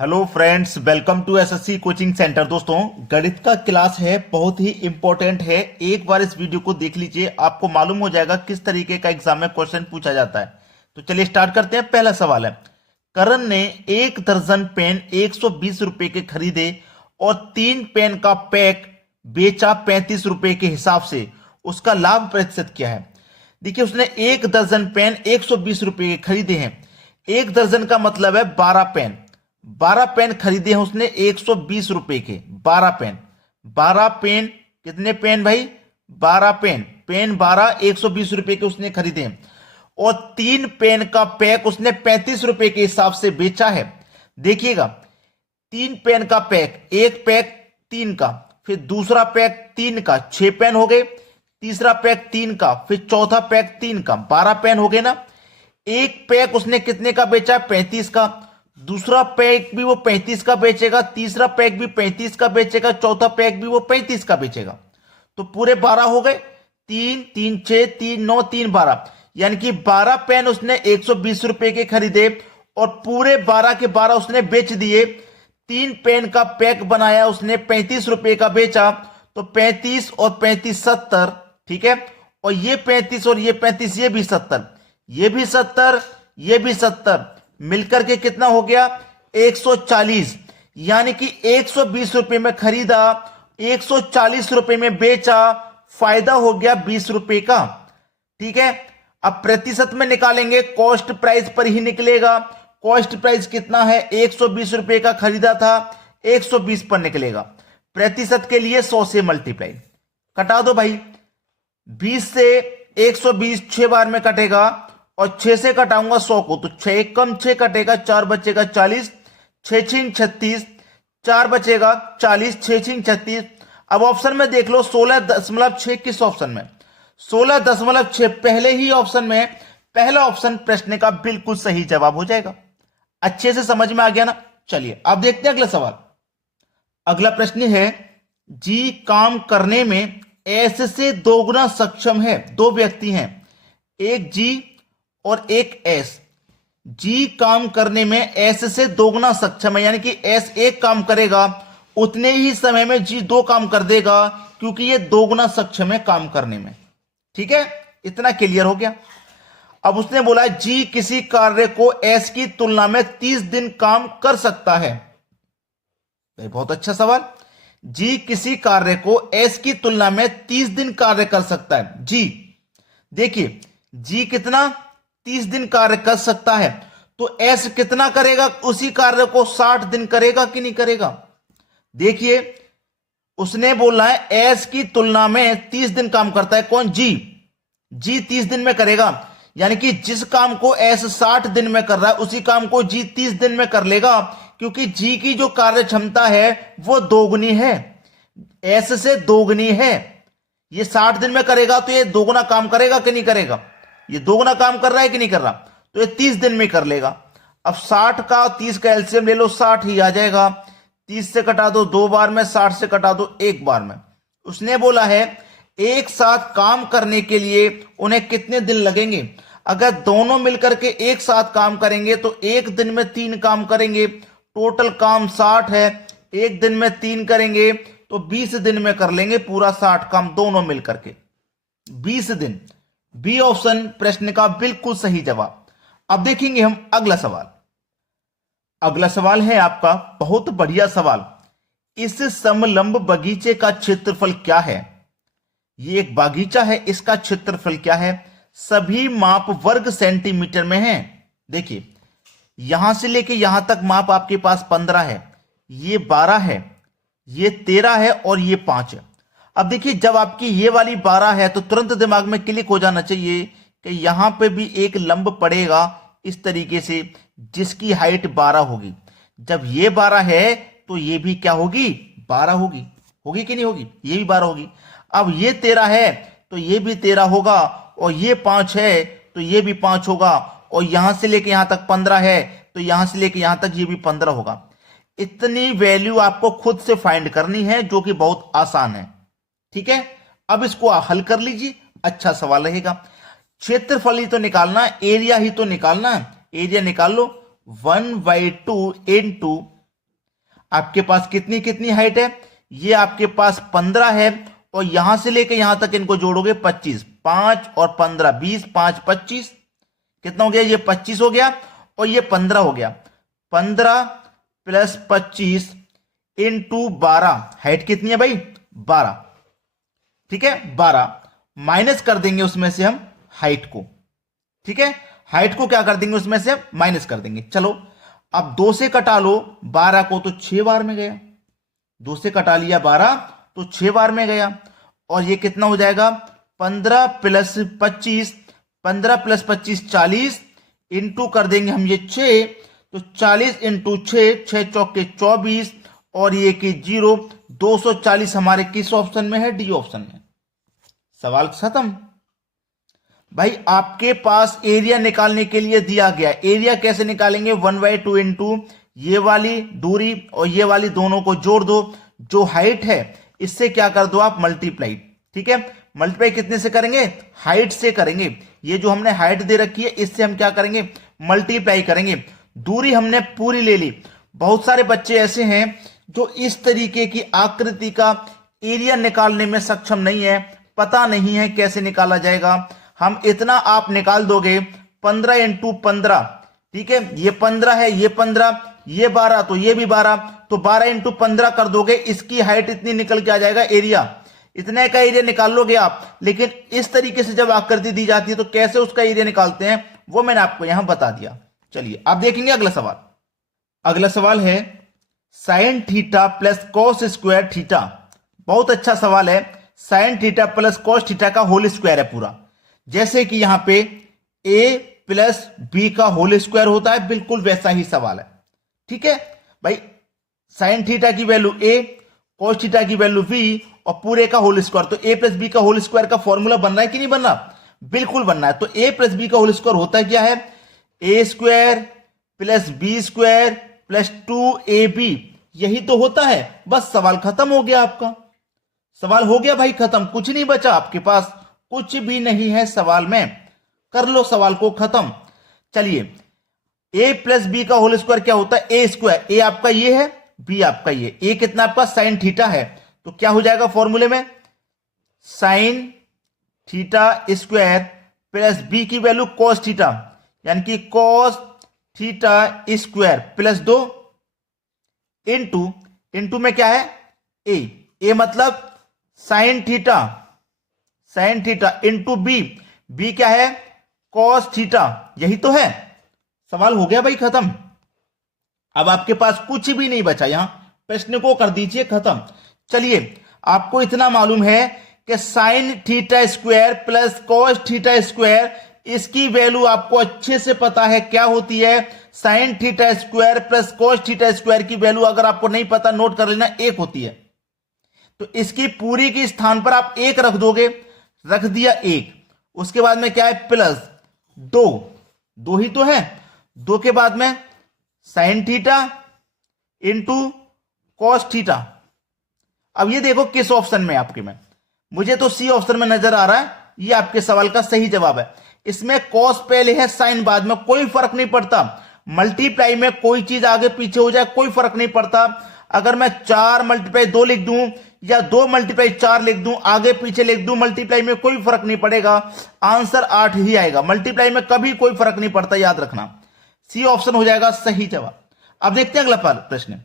Hello friends, welcome to SSC coaching centre. दोस्तों, गणित का क्लास है, बहुत ही इंपॉर्टेंट है। एक बार इस वीडियो को देख लीजिए, आपको मालूम हो जाएगा किस तरीके का एग्जाम में क्वेश्चन पूछा जाता है। तो चलिए स्टार्ट करते हैं। पहला सवाल है, करण ने 1 दर्जन पेन 120 रुपए के खरीदे और 3 पेन का पैक बेचा 35 रुपए के हिसाब से, उसका लाभ प्रतिशत क्या है। देखिए, उसने 1 दर्जन पेन 120 रुपए के खरीदे हैं। 1 दर्जन का मतलब है 12 पेन। 12 पेन खरीदे हैं उसने 120 रुपए के। 12 पेन, 12 पेन, कितने पेन भाई? 12 पेन, पेन 12, 120 रुपए के उसने खरीदे हैं। और 3 पेन का पैक उसने 35 रुपए के हिसाब से बेचा है। देखिएगा, 3 पेन का पैक, एक पैक 3 का, फिर दूसरा पैक 3 का, 6 पेन हो गए। तीसरा पैक 3 का, फिर चौथा पैक 3 का, 12 पेन हो गए ना। एक पैक उसने कितने का बेचा? 35 का। दूसरा पैक भी वो 35 का बेचेगा, तीसरा पैक भी 35 का बेचेगा, चौथा पैक भी वो 35 का बेचेगा। तो पूरे 12 हो गए। 3 3 6 3 9 3 12, यानी कि 12 पेन उसने 120 रुपए के खरीदे और पूरे 12 के 12 उसने बेच दिए। 3 पेन का पैक बनाया उसने, 35 रुपए का बेचा। तो 35 और 35 70, ठीक है। और ये 35 और ये 35, ये भी 70, ये भी 70, ये भी 70, मिलकर के कितना हो गया? 140। यानी कि 120 रुपए में खरीदा, 140 रुपए में बेचा, फायदा हो गया 20 रुपए का। ठीक है। अब प्रतिशत में निकालेंगे, कॉस्ट प्राइस पर ही निकलेगा। कॉस्ट प्राइस कितना है? 120 रुपए का खरीदा था, 120 पर निकलेगा। प्रतिशत के लिए 100 से मल्टीप्लाई कटा दो भाई। 20 से 120 6 बार में कटेगा और 6 से कटाऊंगा 100 को, तो 6 कम 6 कटेगा, 4 बचेगा 40, 6 6 36, 4 बचेगा 40, 6 6 36। अब ऑप्शन में देख लो 16.6 किस ऑप्शन में? 16.6 पहले ही ऑप्शन में, पहला ऑप्शन प्रश्न का बिल्कुल सही जवाब हो जाएगा। अच्छे से समझ में आ गया ना? चलिए अब देखते हैं अगला सवाल। अगला प्रश्न है, जी काम करने में एस से दोगुना सक्षम है। दो व्यक्ति हैं, एक जी और एक एस। जी काम करने में एस से दोगुना सक्षम है, यानी कि एस एक काम करेगा, उतने ही समय में जी 2 काम कर देगा, क्योंकि ये दोगुना सक्षम है काम करने में। ठीक है, इतना क्लियर हो गया। अब उसने बोला जी किसी कार्य को एस की तुलना में 30 दिन काम कर सकता है। बहुत अच्छा सवाल। जी किसी कार्य को एस की तुलना में 30 दिन कार्य कर सकता है। जी, देखिए, जी कितना? 30 दिन कार्य कर सकता है, तो एस कितना करेगा? उसी कार्य को 60 दिन करेगा कि नहीं करेगा? देखिए, उसने बोला है एस की तुलना में 30 दिन काम करता है। कौन? जी। जी 30 दिन में करेगा, यानी कि जिस काम को एस 60 दिन में कर रहा है, उसी काम को जी 30 दिन में कर लेगा, क्योंकि जी की जो कार्य क्षमता है वो दोगुनी है, एस से दोगुनी है। ये 60 दिन में करेगा तो ये दोगुना काम करेगा कि नहीं करेगा? ये दोगुना काम कर रहा है कि नहीं कर रहा? तो ये 30 दिन में कर लेगा। अब 60 का 30 का एलसीएम ले लो, 60 ही आ जाएगा। 30 से कटा दो 2 बार में, 60 से कटा दो 1 बार में। उसने बोला है एक साथ काम करने के लिए उन्हें कितने दिन लगेंगे। अगर दोनों मिलकर के एक साथ काम करेंगे तो एक दिन में 3 काम करेंगे। टोटल काम 60 है, एक दिन में 3 करेंगे तो 20 दिन में कर लेंगे पूरा 60 काम दोनों मिलकर के, 20 दिन। बी ऑप्शन प्रश्न का बिल्कुल सही जवाब। अब देखेंगे हम अगला सवाल। अगला सवाल है आपका बहुत बढ़िया सवाल। इस समलंब बगीचे का क्षेत्रफल क्या है? ये एक बागीचा है, इसका क्षेत्रफल क्या है? सभी माप वर्ग सेंटीमीटर में हैं। देखिए, यहां से लेके यहां तक माप आपके पास 15 है, ये 12 है, ये 13 है और ये 5 है। अब देखिए, जब आपकी ये वाली 12 है तो तुरंत दिमाग में क्लिक हो जाना चाहिए कि यहां पे भी एक लंब पड़ेगा इस तरीके से, जिसकी हाइट 12 होगी। जब ये 12 है तो ये भी क्या होगी? 12 होगी। होगी कि नहीं होगी? ये भी 12 होगी। अब ये 13 है तो ये भी 13 होगा, और ये 5 है तो ये भी 5 होगा, और यहां से लेके यहां तक 15 है तो यहां से लेके यहां तक ये भी 15 होगा। इतनी वैल्यू आपको खुद से फाइंड करनी है, जो कि बहुत आसान है। ठीक है, अब इसको हल कर लीजिए, अच्छा सवाल रहेगा। क्षेत्रफल ही तो निकालना है, एरिया ही तो निकालना है। एरिया निकाल लो, 1/2 इंटू आपके पास कितनी कितनी हाइट है, ये आपके पास 15 है, और यहां से लेके यहां तक इनको जोड़ोगे 25, 5 और 15 20, 5 25, कितना हो गया, ये 25 हो गया और ये 15 हो गया। 15 प्लस 25 इंटू 12, हाइट कितनी है भाई 12, ठीक है 12, माइनस कर देंगे उसमें से हम हाइट को, ठीक है, हाइट को क्या कर देंगे उसमें से माइनस कर देंगे। चलो अब 2 से कटा लो 12 को तो 6 बार में गया, 2 से कटा लिया 12 तो 6 बार में गया, और ये कितना हो जाएगा 15 प्लस 25, 15 प्लस 25 40, इंटू कर देंगे हम ये 6, तो 40 इंटू 6, 6 चौके 24, और ये कि 0, 240 हमारे किस ऑप्शन में है, डी ऑप्शन में। सवाल खत्म भाई। आपके पास एरिया निकालने के लिए दिया गया, एरिया कैसे निकालेंगे, 1/2 इंटू ये वाली दूरी और ये वाली दोनों को जोड़ दो, जो हाइट है इससे क्या कर दो आप मल्टीप्लाई, ठीक है, मल्टीप्लाई कितने से करेंगे, हाइट से करेंगे, ये जो हमने हाइट दे रखी है इससे हम क्या करेंगे मल्टीप्लाई करेंगे। दूरी हमने पूरी ले ली। बहुत सारे बच्चे ऐसे हैं जो इस तरीके की आकृति का एरिया निकालने में सक्षम नहीं है, पता नहीं है कैसे निकाला जाएगा। हम इतना आप निकाल दोगे 15 इंटू 15, ठीक है, ये 15 है, ये 15, ये 12 तो ये भी 12, तो 12 इंटू 15 कर दोगे, इसकी हाइट इतनी निकल के आ जाएगा, एरिया इतने का एरिया निकाल लोगे आप। लेकिन इस तरीके से जब आकृति दी जाती है तो कैसे उसका एरिया निकालते हैं वो मैंने आपको यहां बता दिया। चलिए आप देखेंगे अगला सवाल। अगला सवाल है sine theta plus cos square theta. बहुत अच्छा सवाल है। Sine theta plus cos theta का होल स्क्वायर है पूरा, जैसे कि यहां पे a प्लस बी का होल स्क्वायर होता है, बिल्कुल वैसा ही सवाल है, ठीक है भाई। साइन थीटा की वैल्यू a, कॉस थीटा की वैल्यू v और पूरे का होल स्क्वायर, तो a प्लस बी का होल स्क्वायर का फॉर्मूला बन रहा है कि नहीं बन रहा, बिल्कुल बनना है। तो a प्लस बी का होल स्क्वायर होता है क्या है, a square plus B square plus 2ab, यही तो होता है। बस सवाल खत्म हो गया, आपका सवाल हो गया भाई खत्म, कुछ नहीं बचा आपके पास, कुछ भी नहीं है सवाल में, कर लो सवाल को खत्म। चलिए a प्लस बी का होल स्क्वायर क्या होता है, a स्क्वायर, a आपका ये है, b आपका ये, a कितना आपका साइन थीटा है, तो क्या हो जाएगा फॉर्मूले में sine theta square plus b की वैल्यू कॉस थीटा, यानी कि cos theta square plus 2 into में क्या है a मतलब साइन थीटा इंटू बी क्या है कॉस थीटा, यही तो है। सवाल हो गया भाई खत्म। अब आपके पास कुछ भी नहीं बचा, यहां प्रश्न को कर दीजिए खत्म। चलिए आपको इतना मालूम है कि sine theta square plus cos theta square, इसकी वैल्यू आपको अच्छे से पता है क्या होती है। Sine theta square plus cos theta square की वैल्यू अगर आपको नहीं पता नोट कर लेना, 1 होती है। तो इसकी पूरी के स्थान पर आप 1 रख दोगे, रख दिया 1, उसके बाद में क्या है प्लस 2 ही तो है, 2 के बाद में sine theta into cos theta. अब ये देखो किस ऑप्शन में आपके में, मुझे तो सी ऑप्शन में नजर आ रहा है, ये आपके सवाल का सही जवाब है। इसमें कॉस पहले है साइन बाद में, कोई फर्क नहीं पड़ता। मल्टीप्लाई में कोई चीज आगे पीछे हो जाए कोई फर्क नहीं पड़ता। अगर मैं 4 मल्टीप्लाई 2 लिख दूं या 2 मल्टीप्लाई 4 लिख दूं, आगे पीछे लिख दूं, मल्टीप्लाई में कोई फर्क नहीं पड़ेगा, आंसर 8 ही आएगा। मल्टीप्लाई में कभी कोई फर्क नहीं पड़ता, याद रखना। सी ऑप्शन हो जाएगा सही जवाब। अब देखते हैं अगला प्रश्न।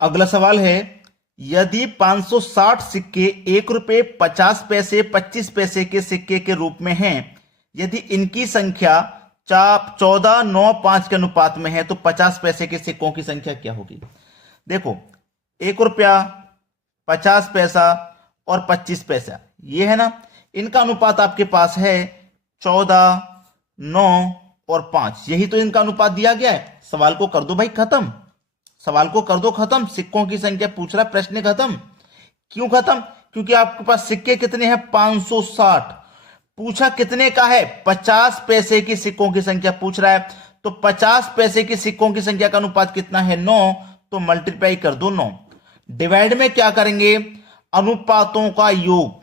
अगला सवाल है यदि 560 सिक्के 1 रुपए 50 पैसे 25 पैसे के सिक्के के रूप में हैं, यदि इनकी संख्या 14, 9, 5 के अनुपात में है, तो 50 पैसे के सिक्कों की संख्या क्या होगी। देखो 1 रुपया 50 पैसा और 25 पैसा, ये है ना, इनका अनुपात आपके पास है 14, 9 और 5, यही तो इनका अनुपात दिया गया है। सवाल को कर दो भाई खत्म, सवाल को कर दो खत्म। सिक्कों की संख्या पूछ रहा, प्रश्न खत्म। क्यों खत्म, क्योंकि आपके पास सिक्के कितने हैं 560, पूछा कितने का है 50 पैसे की सिक्कों की संख्या पूछ रहा है, तो 50 पैसे की सिक्कों की संख्या का अनुपात कितना है 9, तो मल्टीप्लाई कर दो 9। डिवाइड में क्या करेंगे, अनुपातों का योग,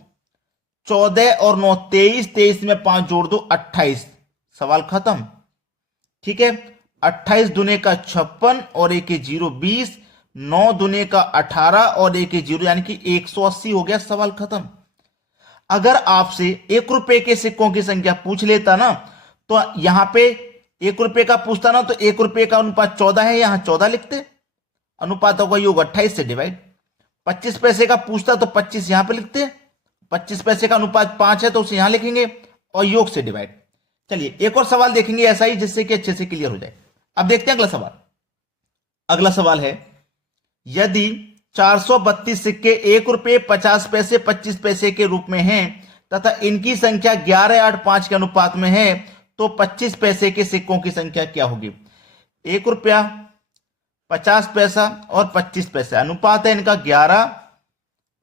14 और 9 23, 23 में 5 जोड़ दो 28, सवाल खत्म। ठीक है, 28 दुने का 56 और 1 0 20, 9 दूने का 18 और एक 0 यानी कि 180 हो गया, सवाल खत्म। अगर आपसे 1 रुपए के सिक्कों की संख्या पूछ लेता ना, तो यहां पे 1 रुपए का पूछता ना, तो 1 रुपए का अनुपात 14 है, यहां 14 लिखते, अनुपातों का योग 28 से डिवाइड। 25 पैसे का पूछता तो 25 यहां पे लिखते, 25 पैसे का अनुपात 5 है तो उसे यहां लिखेंगे और योग से डिवाइड। चलिए एक और सवाल देखेंगे ऐसा ही, जिससे कि अच्छे से क्लियर हो जाए। अब देखते हैं अगला सवाल। अगला सवाल है, यदि 432 सिक्के 1 रुपए 50 पैसे 25 पैसे के रूप में हैं तथा इनकी संख्या 11, 8, 5 के अनुपात में है, तो 25 पैसे के सिक्कों की संख्या क्या होगी? 1 रुपया, 50 पैसा और 25 पैसे, अनुपात है इनका 11,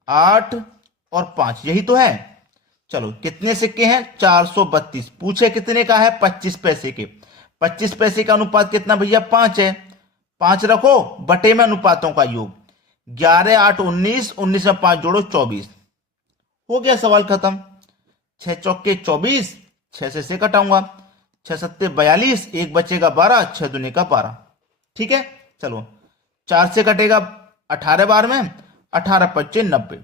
8 और 5, यही तो है। चलो कितने सिक्के हैं? 432। पूछे कितने का है? 25 पैसे के। 25 पैसे का अनुपात कितना भैया? 5 है। 5 रखो बटे में अनुपातों का योग, 11, 8, 19, 19 में 5 जोड़ो 24, हो गया सवाल खत्म। 6 चौके 24, 6 से कटाऊंगा, 6 सत्ते 42, एक बचेगा 12, 6 दूने का 12। ठीक है, चलो 4 से कटेगा 18 बार में, 18 पच्चे 90,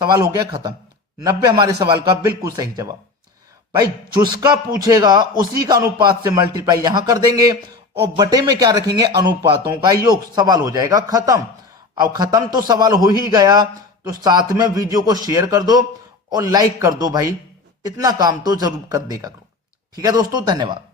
सवाल हो गया खत्म। 90 हमारे सवाल का बिल्कुल सही जवाब। भाई जिसका पूछेगा उसी का अनुपात से मल्टीप्लाई यहां कर देंगे और बटे में क्या रखेंगे? अनुपातों का योग, सवाल हो जाएगा खत्म। अब खत्म तो सवाल हो ही गया, तो साथ में वीडियो को शेयर कर दो और लाइक कर दो भाई, इतना काम तो जरूर कर देगा करो। ठीक है दोस्तों, धन्यवाद।